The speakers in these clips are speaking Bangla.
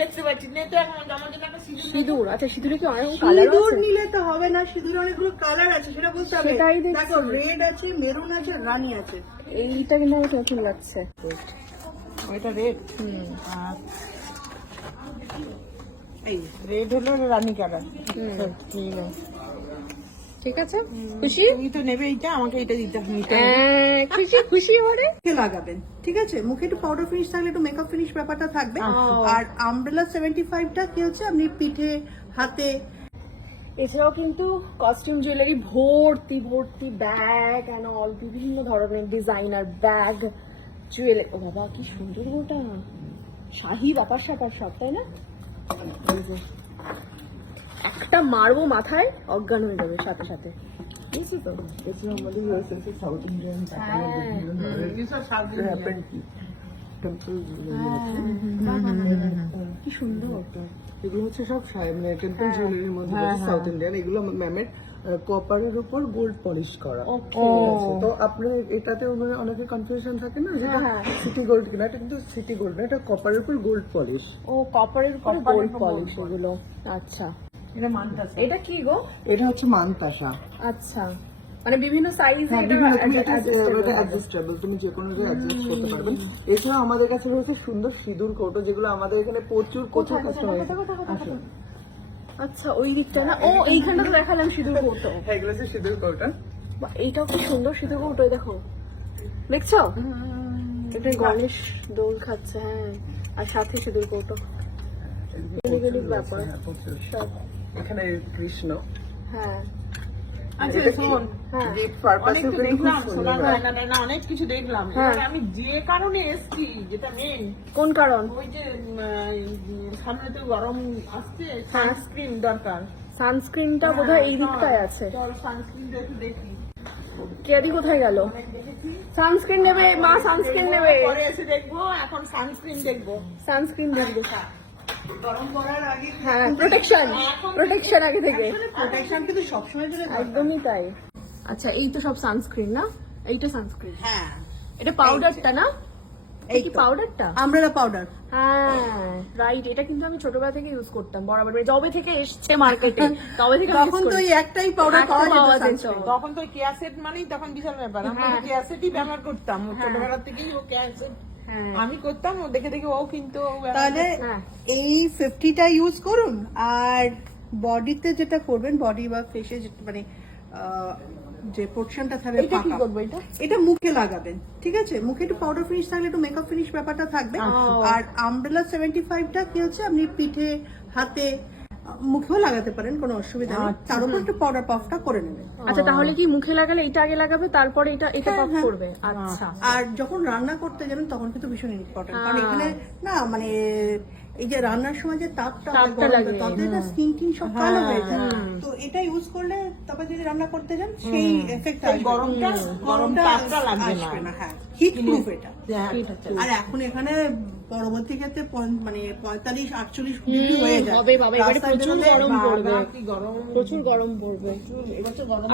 দেখতে পাচ্ছি না তো এখন আমার জন্য একটা সিঁদুর। আচ্ছা সিঁদুরে কি অনেক কালার সিঁদুর আছে? নিলে তো হবে না, সিঁদুরে অনেকগুলো কালার আছে, সেটা বলতে হবে। সেটাই দেখছি। দেখো রেড আছে, মেরুন আছে, রানী আছে। এইটা কিন্তু আমার নতুন লাগছে। ওইটা রেড। আর এই রেড হলো রানী কালার। ঠিক আছে, খুশি? তুমি তো নেবে এইটা, আমাকে এটা দিতে হবে। খুশি খুশি ওরে। মুখে লাগাবেন, ঠিক আছে? মুখে একটু পাউডার ফিনিশ থাকলে একটু মেকআপ ফিনিশ ব্যাপারটা থাকবে। আর আমব্রেলা 75টা কি হচ্ছে, আপনি পিঠে, হাতে। এছাড়াও কিন্তু কস্টিউম জুয়েলারি ভর্তি ভর্তি ব্যাগ অ্যান্ড অল, বিভিন্ন ধরনের ডিজাইনার ব্যাগ জুয়েলারি। ও বাবা কি সুন্দর ওটা, শাহি ব্যাপার স্যাপার সব, তাই না? এই যে একটা মারবো মাথায় অজ্ঞান হয়ে যাবে সাথে সাথে, বুঝছো তো? সাউথ ইন্ডিয়ান কি সুন্দর। এগুলো হচ্ছে সব টেম্পল জুয়েলারির মধ্যে সাউথ ইন্ডিয়ান। এগুলো ম্যামের কপারের উপর গোল্ড পলিশ করা। ঠিক আছে, তো আপনার এটাতে অনেকে কনফিউশন থাকে না, যেটা সিটি গোল্ড কিনা, এটা কিন্তু সিটি গোল্ড না, এটা কপারের উপর গোল্ড পলিশ। ও কপারের উপর গোল্ড পলিশ এগুলো। আচ্ছা এটা মানতাছে। এটা কি গো? এটা হচ্ছে মানতাসা। আচ্ছা মানে বিভিন্ন সাইজে এটা অ্যাডজাস্টেবল, তুমি যে কোনো অ্যাডজাস্ট করতে পারবেন। এছাড়াও আমাদের কাছে রয়েছে সুন্দর সিঁদুর কৌটো, যেগুলো আমাদের এখানে প্রচুর কাস্টমার। আচ্ছা ওই দিকটা না, ও এইখানটা তো দেখালাম সিঁদুর কৌটো। হ্যাঁ, এগুলো হচ্ছে সিঁদুর কৌটো। এইটাও কি সুন্দর সিঁদুর কৌটো, দেখো দেখছো? এটা গণেশ দোল খাচ্ছে, হ্যাঁ, আর সাথে সিঁদুর কৌটো। ব্যাপার সব এখানে কৃষ্ণ। হ্যাঁ আচ্ছা শোন, হ্যাঁ অনেক কিছু দেখলাম, সোনার গয়না টয়না অনেক কিছু দেখলাম। এবার আমি যে কারণে এসছি, যেটা মেন, কোন কারণ? ওই যে সামনে তো গরম আসছে, সানস্ক্রিন দরকার। সানস্ক্রিনটা বোধহয় এই দিকটায় আছে। চল সানস্ক্রিন একটু দেখি। কেয়ারি কোথায় গেল? সানস্ক্রিন নেবে মা, সানস্ক্রিন নেবে। পরে এসে দেখবো, এখন সানস্ক্রিন দেখবো। সানস্ক্রিন দেখবে, গরম করার আগে হ্যাঁ, প্রোটেকশন আগে থেকে। প্রোটেকশন কিন্তু সবসময় জন্য একদমই তাই। আচ্ছা এই তো সব সানস্ক্রিন না, এইটা সানস্ক্রিন। হ্যাঁ, এটা পাউডারটা না? এই কি পাউডারটা? Umbrella powder. হ্যাঁ রাইট, এটা কিন্তু আমি ছোটবেলা থেকে ইউজ করতাম বরাবর, যবে থেকে এসছে মার্কেটে তবে থেকে তখন তো ওই একটাই পাউডার পাওয়া যেত। তখন তো কেয়া সেট মানেই তখন বিশাল ব্যাপার। আমরা তো কেয়া সেটই ব্যবহার করতাম ছোটবেলা থেকেই। ও কেয়া সেট আমি করতাম, ও দেখে দেখে ও কিন্তু। তাহলে এই 50টা ইউজ করুন। আর বডিতে যেটা করবেন, বডি বা ফেসে মানে যে পোর্শনটা থাকবে, এটা কি করবো? এটা মুখে লাগাবেন, ঠিক আছে? মুখে একটু পাউডার ফিনিশ থাকলে একটু মেকআপ ফিনিশ ব্যাপারটা থাকবে। আর আমব্রেলা 75টা কি হচ্ছে, আপনি পিঠে, হাতে, মুখেও লাগাতে পারেন, কোনো অসুবিধা নেই। তার উপর একটু পাউডার পাফটা করে নেবেন। আচ্ছা তাহলে কি মুখে লাগালে এটা আগে লাগাবে, তারপরে এটা পাফ করবে? আচ্ছা। আর যখন রান্না করতে যাবেন তখন কিন্তু ভীষণ ইম্পর্টেন্ট, কারণ এখানে না মানে এই যে রান্নার সময় যে তাপটা লাগে, তাতে না স্কিন টিন সব কালো হয়ে যায়। তো এটা ইউজ করলে তবে যদি রান্না করতে যান সেই এফেক্ট আসবে, গরমটা তাপটা লাগবে না। হ্যাঁ, হিট প্রুফ এটা। আর এখন এখানে পরবর্তী ক্ষেত্রে মানে 45-48 ডিগ্রি হয়ে যায়। প্রচুর গরম পড়বে।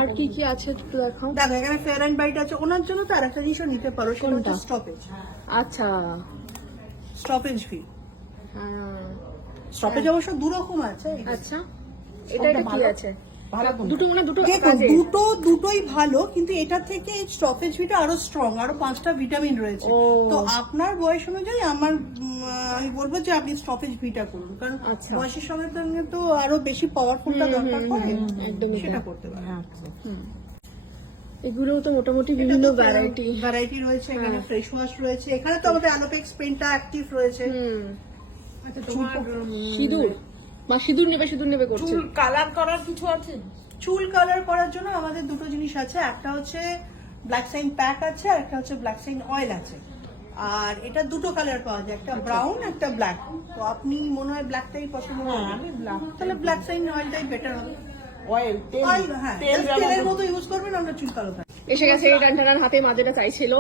আর কি কি আছে একটু দেখাও। দেখো এখানে ফেয়ার অ্যান্ড ব্রাইট আছে, ওনার জন্য তো আরেকটা জিনিসও নিতে পারো, সেটা হচ্ছে স্টপেজ। আচ্ছা স্টপেজ ফ্রি। স্টপেজ অবশ্য দু রকম আছে। আচ্ছা এটা কি আছে? দুটো মানে দুটোই ভালো, কিন্তু এটা থেকে স্টপেজ ফিটা আরো স্ট্রং, আরো 5টা ভিটামিন রয়েছে। তো আপনার বয়স অনুযায়ী আমি বলবো যে আপনি স্টপেজ ভিটা করুন, কারণ বয়সের সঙ্গে সঙ্গে তো আরো বেশি পাওয়ারফুলটা দরকার পড়ে, একদমই সেটা করতে পারেন। এগুলো তো মোটামুটি বিভিন্ন ভ্যারাইটি রয়েছে। এখানে ফ্রেশ ওয়াশ রয়েছে, এখানে তো আমাদের অ্যালোপেক্স পেনটা অ্যাক্টিভ রয়েছে। আচ্ছা তোমার সিঁদুর নেবে করছে। চুল কালার করার কিছু আছে? চুল কালার করার জন্য আমাদের দুটো জিনিস আছে, একটা হচ্ছে ব্ল্যাক সাইন প্যাক আছে, আর একটা হচ্ছে ব্ল্যাক সাইন অয়েল আছে। আর এটা দুটো কালার পাওয়া যায়, একটা ব্রাউন একটা ব্ল্যাক। তো আপনি মনে হয় ব্ল্যাকটাই পছন্দ করেন? আমি ব্ল্যাক। তাহলে ব্ল্যাক সাইন অয়েলটাই বেটার হবে। অয়েল হ্যাঁ, তেলের মতো ইউজ করবেন, আমরা চুল কালো থাকে। এসে গেছে টানটানার হাতে, মা যেটা চাইছিল।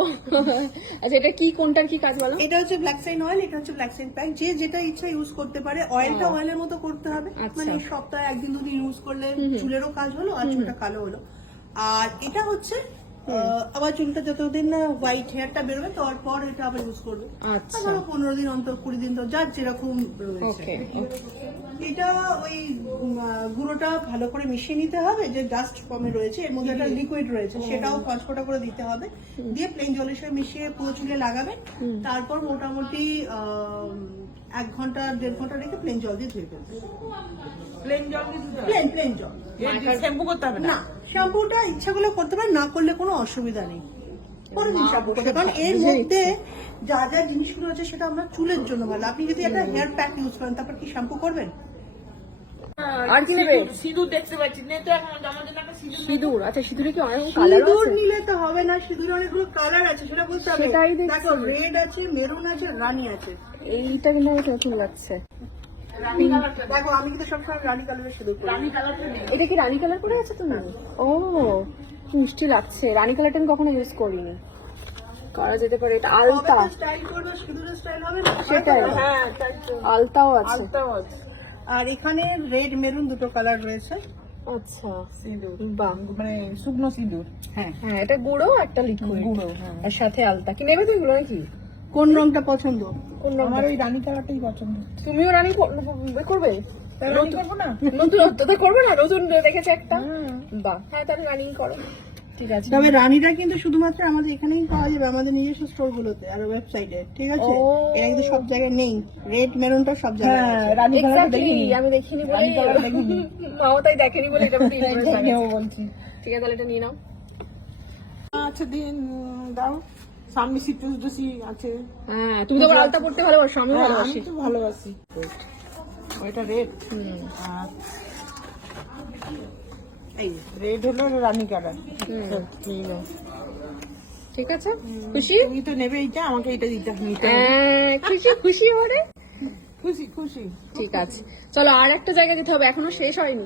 আচ্ছা এটা কি, কোনটার কি কাজ বলো? এটা হচ্ছে ব্ল্যাক সাইন অয়েল, এটা হচ্ছে ব্ল্যাক সাইন প্যাক। যে যেটা ইচ্ছা ইউজ করতে পারে। অয়েলটা অয়েলের মতো করতে হবে, মানে সপ্তাহে 1 দিন 2 দিন ইউজ করলে চুলেরও কাজ হলো আর চুলটা কালো হলো। আর এটা হচ্ছে আবার চুলটা যতদিন না হোয়াইট হেয়ারটা বেরোবে তারপর এটা আবার ইউজ করবে। আচ্ছা। ধরো 15 দিন অন্তর 20 দিন তো যার যেরকম রয়েছে। ওকে। এটা ওই গুঁড়োটা ভালো করে মিশিয়ে নিতে হবে, যে ডাস্ট ফর্মে রয়েছে এর মধ্যে একটা লিকুইড রয়েছে সেটাও 5 ফোঁটা করে দিতে হবে, দিয়ে প্লেন জলের সাথে মিশিয়ে পুরো চুলে লাগাবেন। তারপর মোটামুটি 1 ঘন্টা 1.5 ঘন্টা রেখে প্লেন জল দিয়ে ধুয়ে ফেলবেন। প্লেন জল দিয়ে ধুতে হবে? প্লেন জল, শ্যাম্পু করতে হবে না? না শ্যাম্পুটা ইচ্ছা করলে করতে পারেন, না করলে কোনো অসুবিধা নেই। পরে দিন শ্যাম্পু করতে, কারণ এর মধ্যে যা যা জিনিসগুলো আছে সেটা আমরা চুলের জন্য ভালো। আপনি যদি একটা হেয়ার প্যাক ইউজ করেন তারপর কি শ্যাম্পু করবেন? আর কি নেবে? সিঁদুর দেখতে পাচ্ছি, নে তো এখন আমার জন্য একটা সিঁদুর। সিঁদুর, আচ্ছা সিঁদুরে কি অনেক কালার সিঁদুর আছে? নিলে তো হবে না, সিঁদুরে অনেকগুলো কালার আছে সেটা বলতে হবে। সেটাই দেখছি। দেখো রেড আছে, মেরুন আছে, রানী আছে। এইটা কিন্তু আমার নতুন লাগছে। রানী কালারটা, দেখো আমি কিন্তু সবসময় রানী কালারের সিঁদুর করি। রানী কালারটা নেই। এটা কি রানী কালার করে আছে তুমি? ও কি মিষ্টি লাগছে। রানী কালারটা আমি কখনো ইউজ করিনি, করা যেতে পারে। এটা আলতা, স্টাইল করবে, সিঁদুরের স্টাইল হবে না? সেটাই। হ্যাঁ, তাই তো। আলতাও আছে। আলতাও আছে। আর এখানে রেড মেরুন দুটো কালার রয়েছে। আচ্ছা সিঁদুর, বাহ। মানে শুকনো সিঁদুর। হ্যাঁ, হ্যাঁ এটা গুঁড়ো একটা লিকুইড, গুঁড়ো, হ্যাঁ। আর সাথে আলতা। কি নেবে তুই এগুলো নাকি? কোন রংটা পছন্দ? কোন রকম? আমার ওই রানী কালারটাই পছন্দ। তুমিও রানী করবে? রানী করবো না? নতুনত্বতা করবে না? নতুন দেখেছে একটা, বাহ। হ্যাঁ তাহলে রানী করো, ঠিক আছে। তবে রানীটা কিন্তু শুধুমাত্র আমাদের এখানেই পাওয়া যাবে, আমাদের নিজস্ব স্টোর গুলোতে আর ওয়েবসাইটে, ঠিক আছে? ও। এটা কিন্তু সব জায়গায় নেই। রেড মেরুনটা সব জায়গায় আছে। রানী কালারটা Exactly, দেখিনি। আমি দেখিনি বলে, রানী কালার দেখিনি। মাও তাই দেখেনি বলে এটা আমার interest নেবো লাগছে। বলছি। ঠিক আছে তাহলে এটা নিয়ে নাও। আচ্ছা দিন দাও, সামনে সিটু দুসি আছে। হ্যাঁ তুমি তো আবার আলতা পড়তে ভালোবাসো, আমিও হ্যাঁ, আমি ভালোবাসি। তো ভালোবাসি। ওইটা রেড, আর এই রেড হলো রানী কালার। ঠিক আছে, খুশি? তুমি তো নেবে এইটা, আমাকে এটা দিতে নিতে হবে। হ্যাঁ, খুশি খুশি ওরে। খুশি খুশি। ঠিক আছে চলো, আর একটা জায়গায় যেতে হবে, এখনো শেষ হয়নি।